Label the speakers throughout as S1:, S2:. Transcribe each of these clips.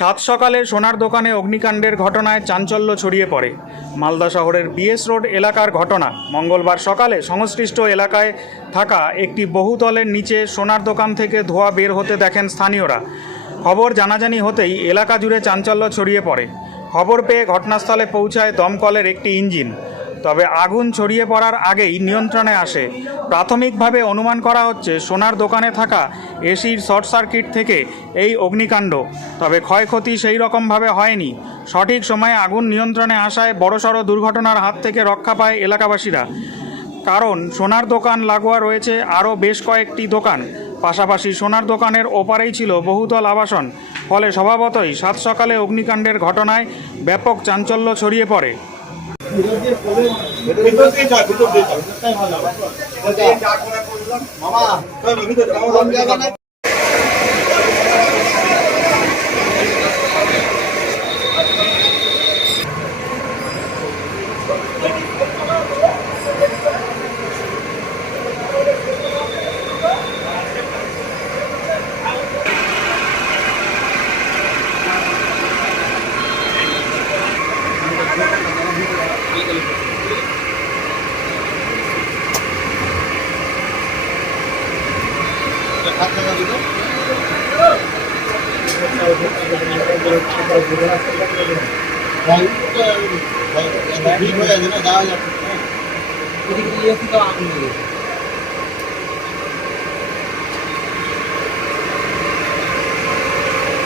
S1: সাত সকালে সোনার দোকানে অগ্নিকাণ্ডের ঘটনায় চাঞ্চল্য ছড়িয়ে পড়ে। মালদা শহরের বিএস রোড এলাকার ঘটনা। মঙ্গলবার সকালে সংশ্লিষ্ট এলাকায় থাকা একটি বহুতলের নিচে সোনার দোকান থেকে ধোঁয়া বের হতে দেখেন স্থানীয়রা। খবর জানাজানি হতেই এলাকা জুড়ে চাঞ্চল্য ছড়িয়ে পড়ে। খবর পেয়ে ঘটনাস্থলে পৌঁছায় দমকলের একটি ইঞ্জিন। তবে আগুন ছড়িয়ে পড়ার আগেই নিয়ন্ত্রণে আসে। প্রাথমিকভাবে অনুমান করা হচ্ছে, সোনার দোকানে থাকা এসির শর্ট সার্কিট থেকে এই অগ্নিকাণ্ড। তবে ক্ষয়ক্ষতি সেই রকমভাবে হয়নি। সঠিক সময়ে আগুন নিয়ন্ত্রণে আসায় বড়সড় দুর্ঘটনার হাত থেকে রক্ষা পায় এলাকাবাসীরা। কারণ, সোনার দোকান লাগোয়া রয়েছে আরও বেশ কয়েকটি দোকান। পাশাপাশি সোনার দোকানের ওপারেই ছিল বহুতল আবাসন। ফলে স্বভাবতই সাত সকালে অগ্নিকাণ্ডের ঘটনায় ব্যাপক চাঞ্চল্য ছড়িয়ে পড়ে।
S2: ভিতর দিয়ে যা করে করলাম মামা ভিতর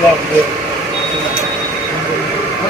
S2: যাব ঠিক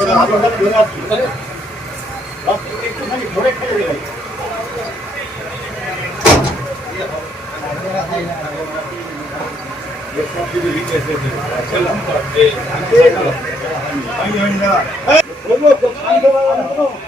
S2: যাওয়া যাচ্ছে না না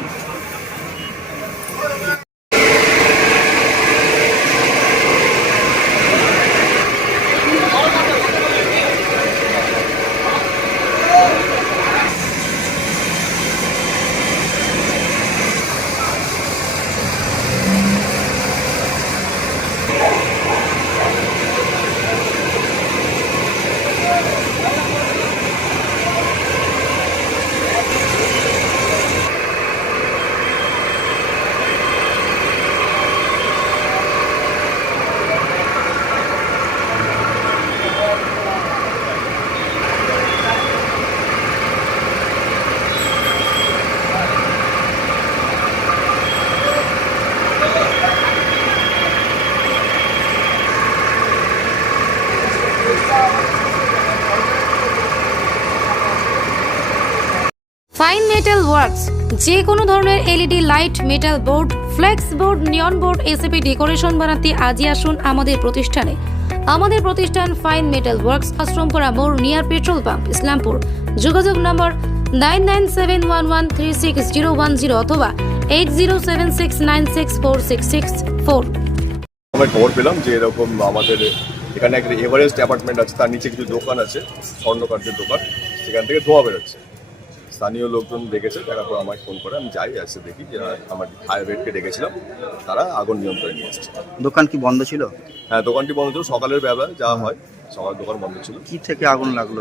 S3: Fine metal works, যে কোনো ধরনের LED, light, metal board, flex board, neon board ACP decoration বানাতে আজই আসুন আমাদের প্রতিষ্ঠানে। আমাদের প্রতিষ্ঠান ফাইন মেটাল ওয়ার্কস আশ্রমপুরা মোড় নিয়ার পেট্রোল পাম্প, ইসলামপুর। যোগাযোগ number nine nine seven one one three six zero one zero অথবা eight zero seven six nine six four six six four.
S4: খবর পেলাম যে এরকম আমাদের এখানে একটা এভারেস্ট অ্যাপার্টমেন্ট আছে, তার নিচে কিছু দোকান আছে, স্বর্ণকার্যের দোকান, সেখান থেকে ধোঁয়া বেরোচ্ছে। স্থানীয় লোকজন দেখেছে দেখার পর আমায় ফোন করে আমি যাই এসে দেখি যে আমার ফায়ার ব্রিগেডকে ডেকেছিলাম তারা আগুন নিয়ন্ত্রণে নিয়ে এসছে।
S5: দোকান কি বন্ধ ছিল?
S4: হ্যাঁ দোকানটি বন্ধ ছিল সকালের বেলা যা হয়। সকাল দোকান বন্ধ ছিল।
S5: কি থেকে আগুন লাগল?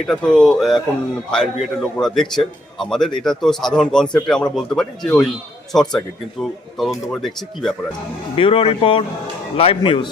S4: এটা তো এখন ফায়ার ব্রিগেডের লোকরা দেখছে। আমাদের এটা তো সাধারণ কনসেপ্টে আমরা বলতে পারি যে ওই শর্ট সার্কিট কিন্তু তদন্ত করে দেখছি কি ব্যাপার আছে।
S1: Bureau report live news